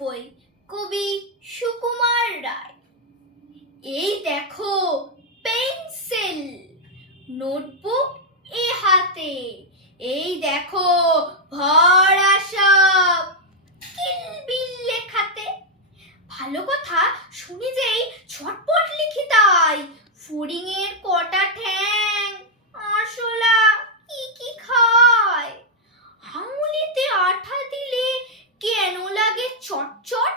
বই, কবি সুকুমার রায়। এই দেখো পেন্সিল, নোটবুক এ হাতে, এই দেখো ভরা সব কিলবিল লেখাতে। ভালো কথা শুনি যেই ছটপট লিখি তাই, ফড়িংয়ের কটা ঠ্যাং, আরশোলা কি কি খায়। আঙুলিতে আঠা দিলে কেন লাগে চটচট,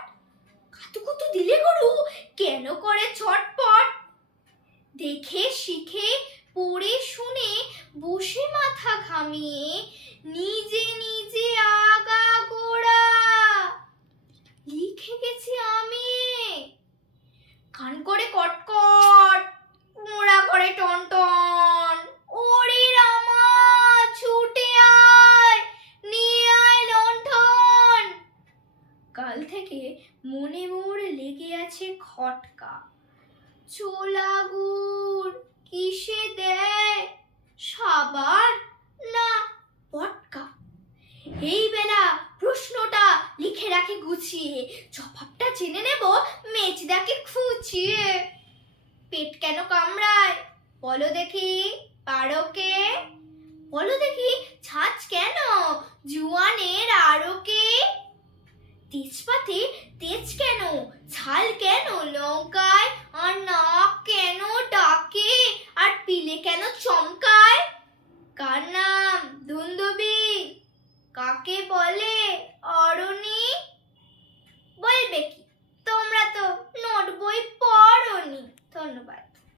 কাতুকুতু দিলে গরু কেন করে ছটপট। দেখে শিখে পড়ে শুনে বসে মাথা ঘামিয়ে নিজে নিজে আগা গোড়া লিখে গেছি আমি। কান করে কটকট, মোড়া করে টনটন, ওরে রামা ছুটে আয়, নিয়ে আয় লণ্ঠন। কাল থেকে মনে মোর লেগে আছে খটকা, ছোলা গুড় কিসে দেয়, সাবান না পটকা। এই বেলা প্রশ্নটা লিখে রাখি গুছিয়ে, জবাবটা জেনে নেব মেজদাকে খুঁচিয়ে। পেট কেন কামড়ায় বলো দেখি, পারো কে? বলো দেখি ছাঁচ কেন জুয়ানের আরকে? তেজপাতে তেজ কেন, ঝাল কেন লঙ্কায়, আর নাক কেন ডাকে, আর পিলে কেন চমকায়? কার নাম ধুন্দুবি, কাকে বলে অরণি? বলবে কি, তোমরা তো নোট বই পড়োনি। ধন্যবাদ।